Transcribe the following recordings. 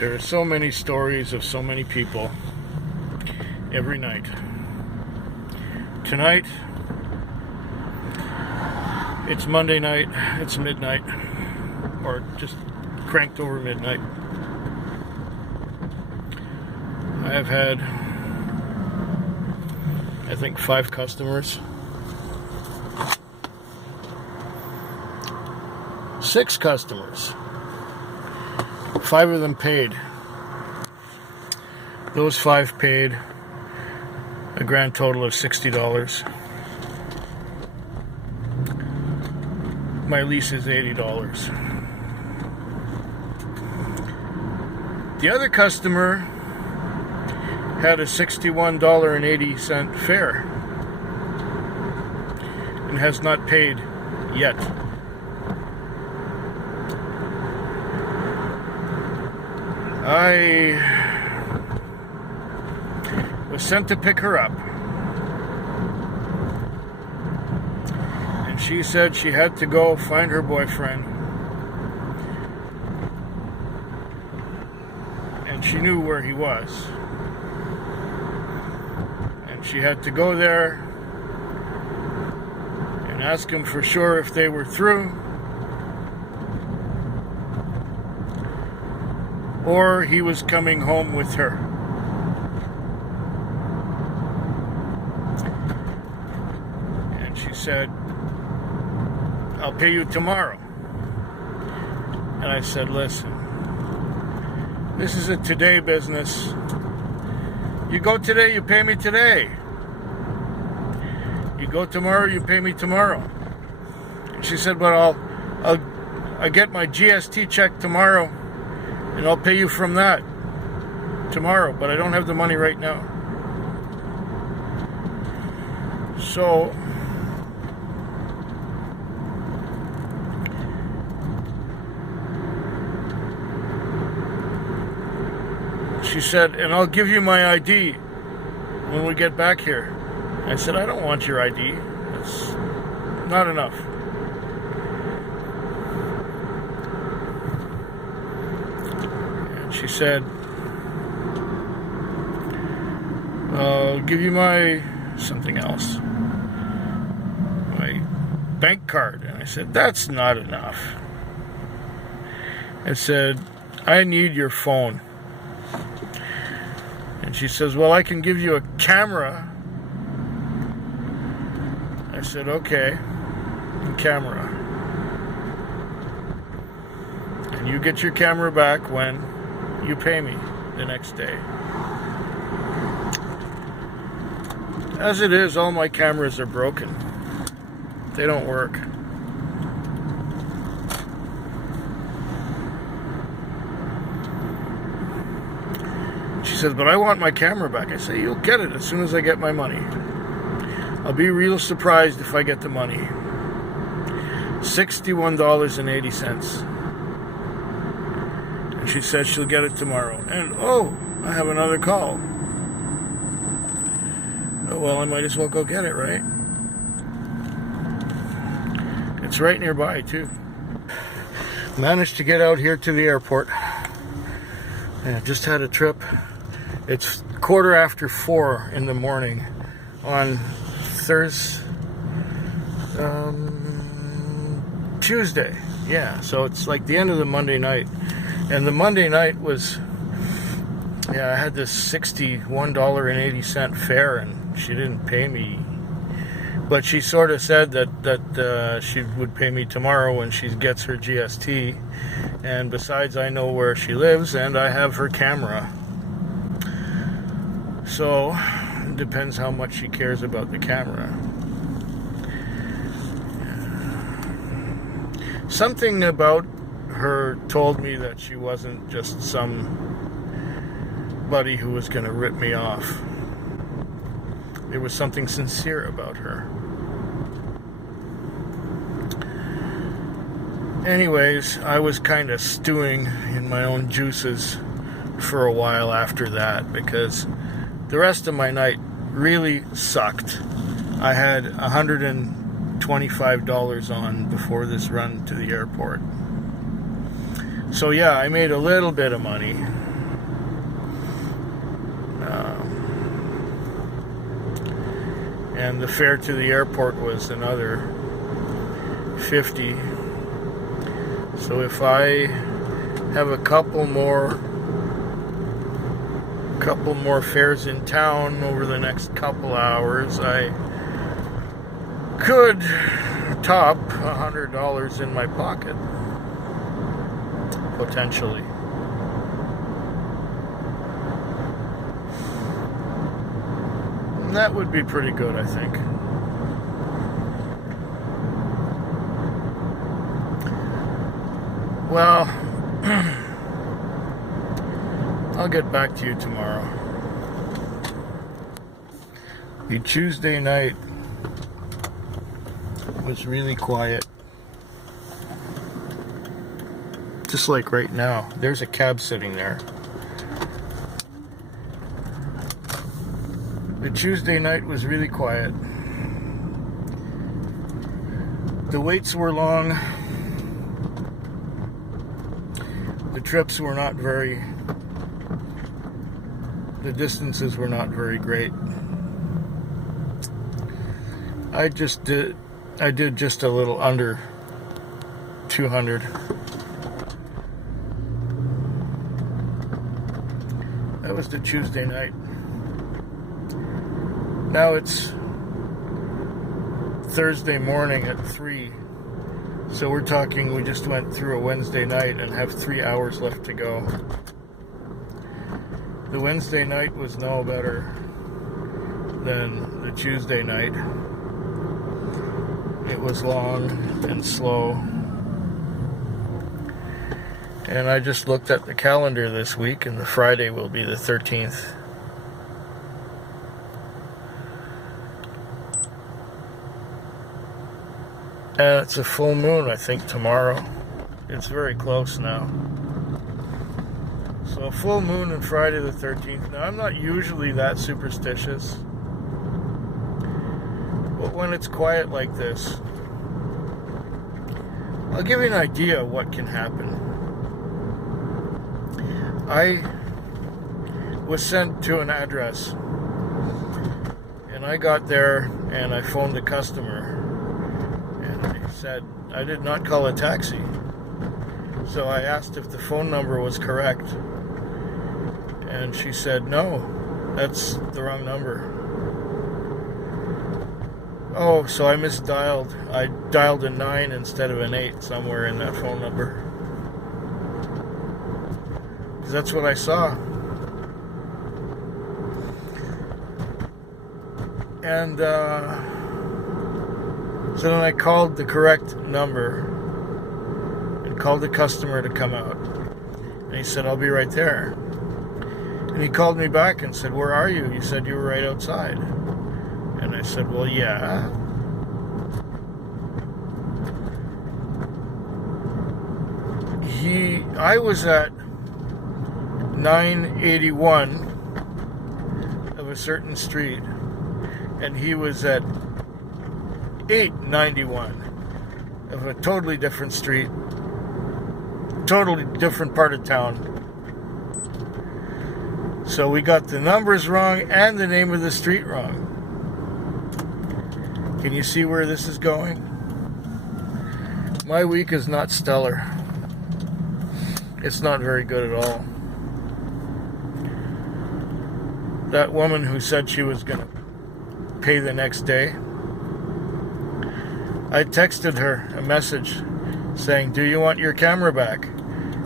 There are so many stories of so many people every night. Tonight, it's Monday night, it's midnight, or just cranked over midnight. I have had, I think, 5 customers. 6 customers. 5 of them paid. Those 5 paid a grand total of $60. My lease is $80. The other customer had a $61.80 fare and has not paid yet. I was sent to pick her up, and she said she had to go find her boyfriend, and she knew where he was, and she had to go there and ask him for sure if they were through, or he was coming home with her. And she said, "I'll pay you tomorrow." And I said, "Listen, this is a today business. You go today, you pay me today. You go tomorrow, you pay me tomorrow." And she said, "But I'll get my GST check tomorrow, and I'll pay you from that tomorrow, but I don't have the money right now." So she said, "And I'll give you my ID when we get back here." I said, "I don't want your ID. That's not enough." She said, "I'll give you my something else, my bank card." And I said, "That's not enough." I said, "I need your phone." And she says, "Well, I can give you a camera." I said, "Okay, a camera. And you get your camera back when you pay me the next day." As it is, all my cameras are broken. They don't work. She says, "But I want my camera back." I say, "You'll get it as soon as I get my money. I'll be real surprised if I get the money." $61.80. She said she'll get it tomorrow. And I have another call. Oh, well, I might as well go get it, right? It's right nearby, too. Managed to get out here to the airport. And I just had a trip. It's 4:15 in the morning on Tuesday. Yeah, so it's like the end of the Monday night. And the Monday night was, I had this $61.80 fare, and she didn't pay me. But she sort of said that she would pay me tomorrow when she gets her GST. And besides, I know where she lives, and I have her camera. So, it depends how much she cares about the camera. Something about her told me that she wasn't just somebody who was going to rip me off. There was something sincere about her. Anyways, I was kind of stewing in my own juices for a while after that, because the rest of my night really sucked. I had $125 on before this run to the airport. So yeah, I made a little bit of money, and the fare to the airport was another $50. So if I have a couple more fares in town over the next couple hours, I could top $100 in my pocket, potentially. And that would be pretty good, I think. Well, I'll get back to you tomorrow. The Tuesday night was really quiet. Just like right now. There's a cab sitting there. The Tuesday night was really quiet. The waits were long. The trips were not very... The distances were not very great. I did just a little under 200. That was the Tuesday night. Now it's Thursday morning at 3. So we're talking, we just went through a Wednesday night and have 3 hours left to go. The Wednesday night was no better than the Tuesday night. It was long and slow. And I just looked at the calendar this week, and the Friday will be the 13th. And it's a full moon, I think, tomorrow. It's very close now. So a full moon on Friday the 13th. Now, I'm not usually that superstitious. But when it's quiet like this, I'll give you an idea of what can happen. I was sent to an address, and I got there and I phoned the customer, and they said I did not call a taxi. So I asked if the phone number was correct, and she said no, that's the wrong number. Oh, so I misdialed. I dialed a 9 instead of an 8 somewhere in that phone number. Because that's what I saw. And so then I called the correct number and called the customer to come out. And he said, I'll be right there. And he called me back and said, where are you? You said you were right outside. And I said, well, yeah. I was at 981 of a certain street, and he was at 891 of a totally different street, totally different part of town. So we got the numbers wrong and the name of the street wrong. Can you see where this is going? My week is not stellar. It's not very good at all. That woman who said she was going to pay the next day, I texted her a message saying, do you want your camera back?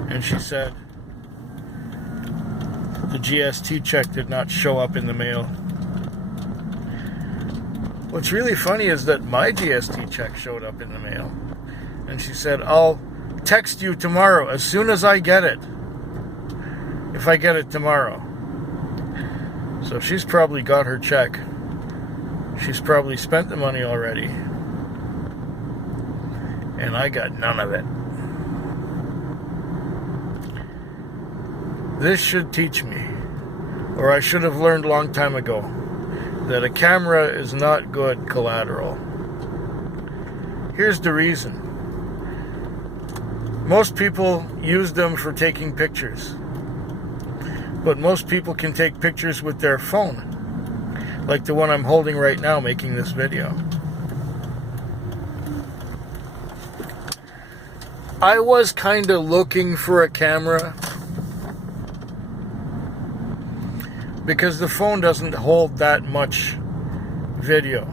And she said, the GST check did not show up in the mail. What's really funny is that my GST check showed up in the mail. And she said, I'll text you tomorrow as soon as I get it. If I get it tomorrow. So she's probably got her check. She's probably spent the money already. And I got none of it. This should teach me, or I should have learned a long time ago, that a camera is not good collateral. Here's the reason. Most people use them for taking pictures. But most people can take pictures with their phone. like the one I'm holding right now making this video. I was kind of looking for a camera because the phone doesn't hold that much video.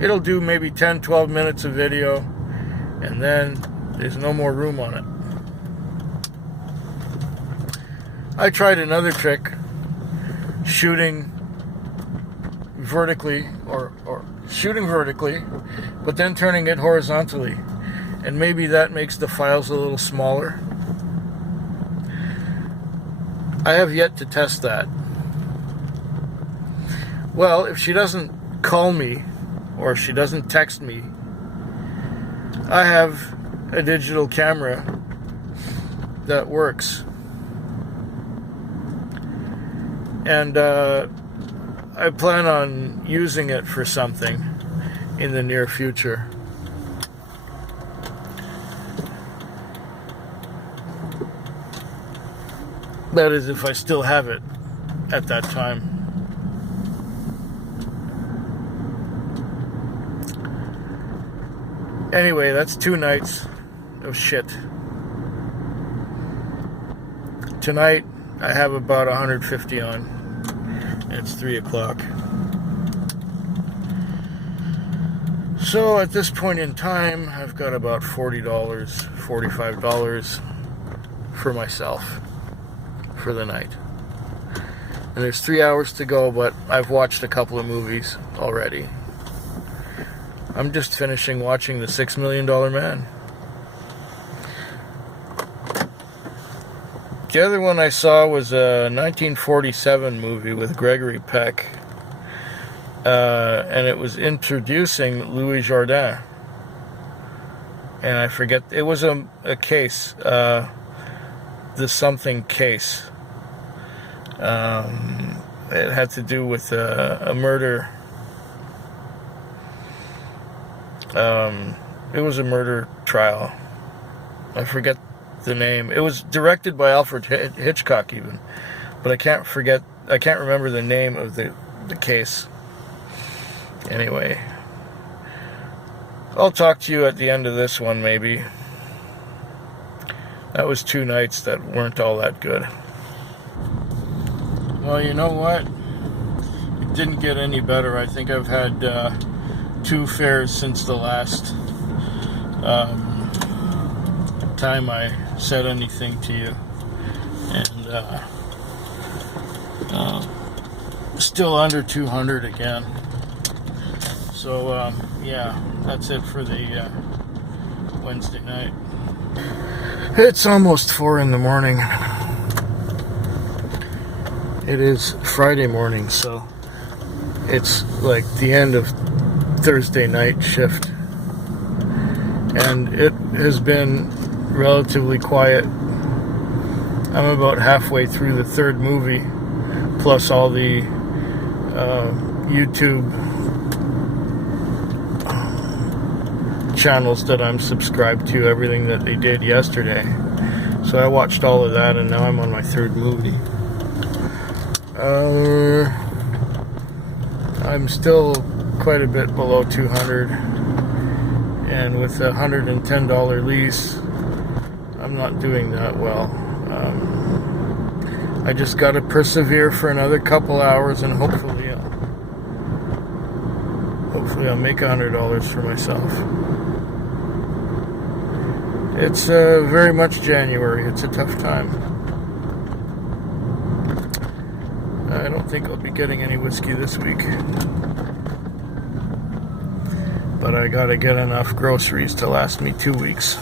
It'll do maybe 10-12 minutes of video, and then there's no more room on it. I tried another trick, shooting vertically, or shooting vertically, but then turning it horizontally. And maybe that makes the files a little smaller. I have yet to test that. Well, if she doesn't call me, or she doesn't text me, I have a digital camera that works. And I plan on using it for something in the near future. That is, if I still have it at that time. Anyway, that's 2 nights of shit. Tonight, I have about 150 on. It's 3 o'clock. So at this point in time, I've got about $40, $45 for myself for the night. And there's 3 hours to go, but I've watched a couple of movies already. I'm just finishing watching The $6 Million Man. The other one I saw was a 1947 movie with Gregory Peck. And it was introducing Louis Jourdan. And I forget, it was a case, the something case. It had to do with a murder. It was a murder trial. I forget the name. It was directed by Alfred Hitchcock even, but I can't remember the name of the case. Anyway, I'll talk to you at the end of this one, maybe. That was 2 nights that weren't all that good. Well, you know what? It didn't get any better. I think I've had 2 fares since the last time I said anything to you. And still under 200 again. So, yeah, that's it for the Wednesday night. It's almost 4 in the morning. It is Friday morning, so it's like the end of Thursday night shift. And it has been relatively quiet. I'm about halfway through the 3rd movie, plus all the YouTube channels that I'm subscribed to, everything that they did yesterday. So I watched all of that, and now I'm on my 3rd movie. I'm still quite a bit below 200, and with a $110 lease, I'm not doing that well. I just got to persevere for another couple hours, and hopefully I'll make $100 for myself. It's very much January. It's a tough time. I don't think I'll be getting any whiskey this week. But I gotta get enough groceries to last me 2 weeks.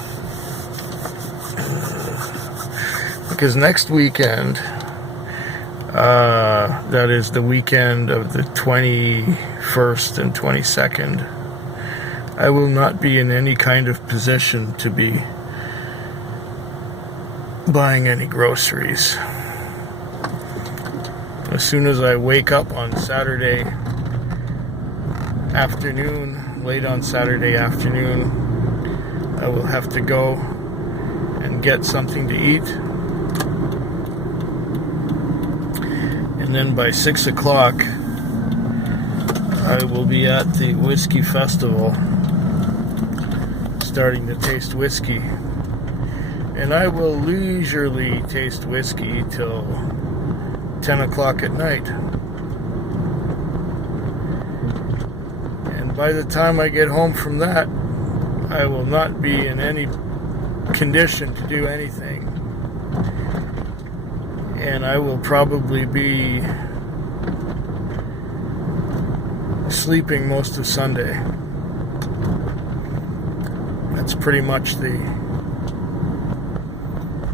Because next weekend, that is the weekend of the 21st and 22nd, I will not be in any kind of position to be buying any groceries. As soon as I wake up on Saturday afternoon, late on Saturday afternoon, I will have to go and get something to eat. And then by 6 o'clock, I will be at the Whiskey Festival, starting to taste whiskey. And I will leisurely taste whiskey till 10 o'clock at night. And by the time I get home from that, I will not be in any condition to do anything. And I will probably be sleeping most of Sunday. That's pretty much the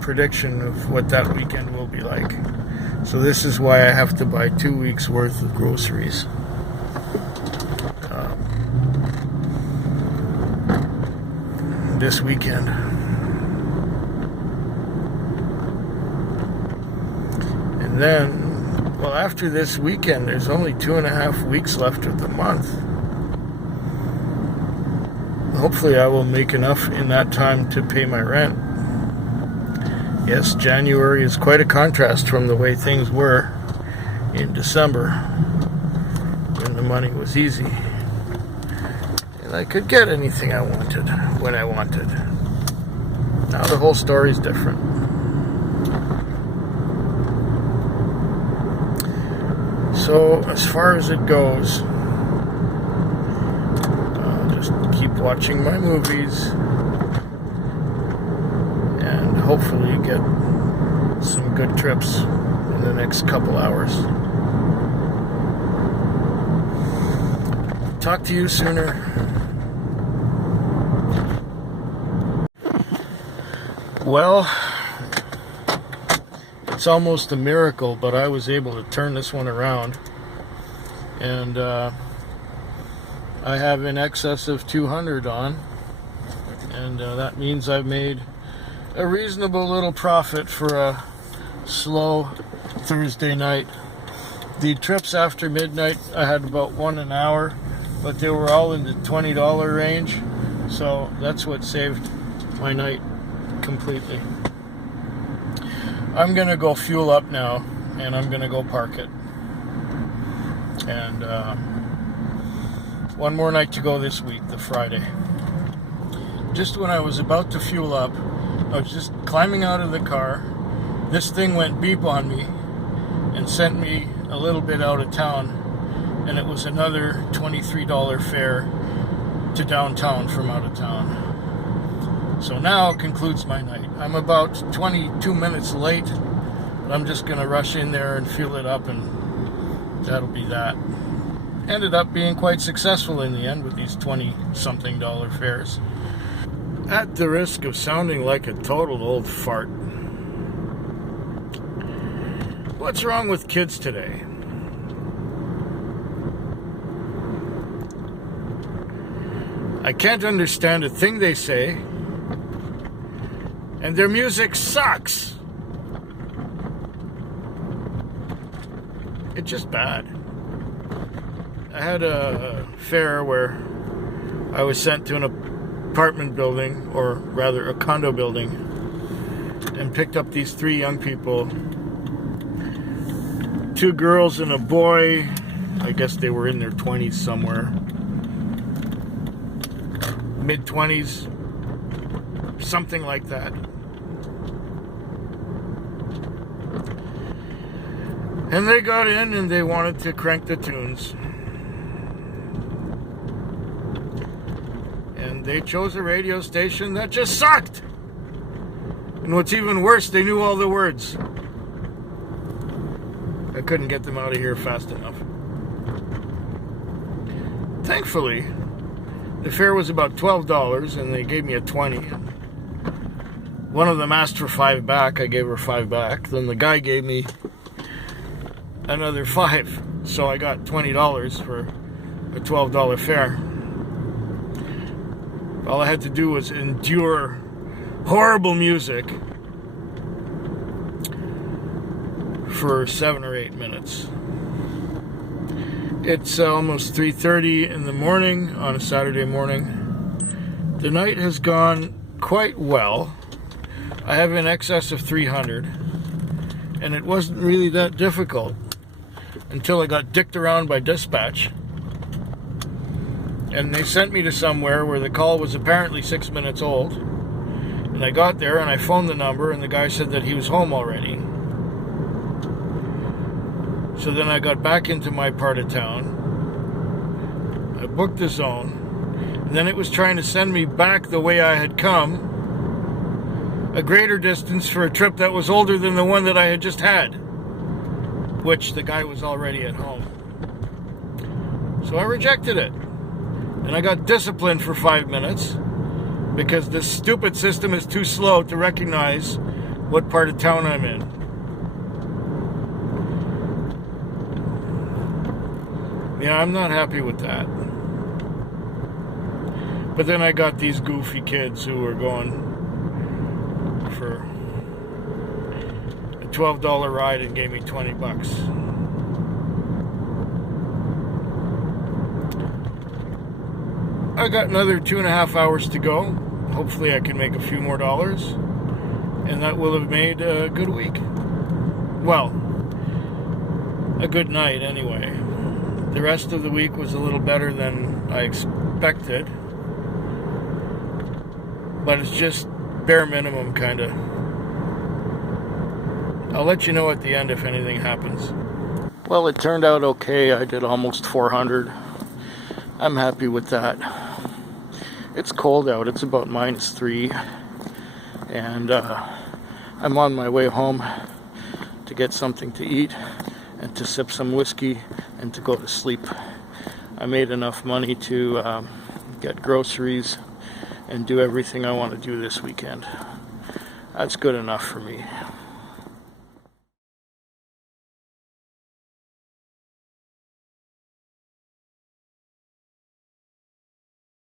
prediction of what that weekend will be like. So this is why I have to buy 2 weeks worth of groceries. This weekend. And then, well, after this weekend, there's only 2.5 weeks left of the month. Hopefully I will make enough in that time to pay my rent. Yes, January is quite a contrast from the way things were in December, when the money was easy and I could get anything I wanted when I wanted. Now the whole story's different. So as far as it goes, I'll just keep watching my movies and hopefully get some good trips in the next couple hours. Talk to you sooner. Well, it's almost a miracle, but I was able to turn this one around, and I have in excess of 200 on, and that means I've made a reasonable little profit for a slow Thursday night. The trips after midnight, I had about one an hour, but they were all in the $20 range, so that's what saved my night completely. I'm gonna go fuel up now, and I'm gonna go park it. And one more night to go this week, the Friday. Just when I was about to fuel up, I was just climbing out of the car. This thing went beep on me and sent me a little bit out of town, and it was another $23 fare to downtown from out of town. So now concludes my night. I'm about 22 minutes late, but I'm just going to rush in there and fuel it up, and that'll be that. Ended up being quite successful in the end with these $20-something fares. At the risk of sounding like a total old fart, what's wrong with kids today? I can't understand a thing they say, and their music sucks. It's just bad. I had a fair where I was sent to an apartment building, or rather a condo building, and picked up these 3 young people, 2 girls and a boy. I guess they were in their 20s somewhere, mid-20s, something like that. And they got in and they wanted to crank the tunes. And they chose a radio station that just sucked. And what's even worse, they knew all the words. I couldn't get them out of here fast enough. Thankfully, the fare was about $12 and they gave me a 20. One of them asked for 5 back. I gave her 5 back. Then the guy gave me another 5. So I got $20 for a $12 fare. All I had to do was endure horrible music for 7 or 8 minutes. It's almost 3:30 in the morning on a Saturday morning. The night has gone quite well. I have in excess of 300, and it wasn't really that difficult until I got dicked around by dispatch And they sent me to somewhere where the call was apparently 6 minutes old. And I got there and I phoned the number and the guy said that he was home already. So then I got back into my part of town. I booked the zone. And then it was trying to send me back the way I had come, a greater distance for a trip that was older than the one that I had just had, which the guy was already at home. So I rejected it. And I got disciplined for 5 minutes because this stupid system is too slow to recognize what part of town I'm in. Yeah, I'm not happy with that. But then I got these goofy kids who were going for a $12 ride and gave me 20 bucks. I got another 2.5 hours to go. Hopefully I can make a few more dollars. And that will have made a good week. Well, a good night anyway. The rest of the week was a little better than I expected. But it's just bare minimum, kind of. I'll let you know at the end if anything happens. Well, it turned out okay. I did almost 400. I'm happy with that. It's cold out. It's about -3. And I'm on my way home to get something to eat and to sip some whiskey and to go to sleep. I made enough money to get groceries and do everything I want to do this weekend. That's good enough for me.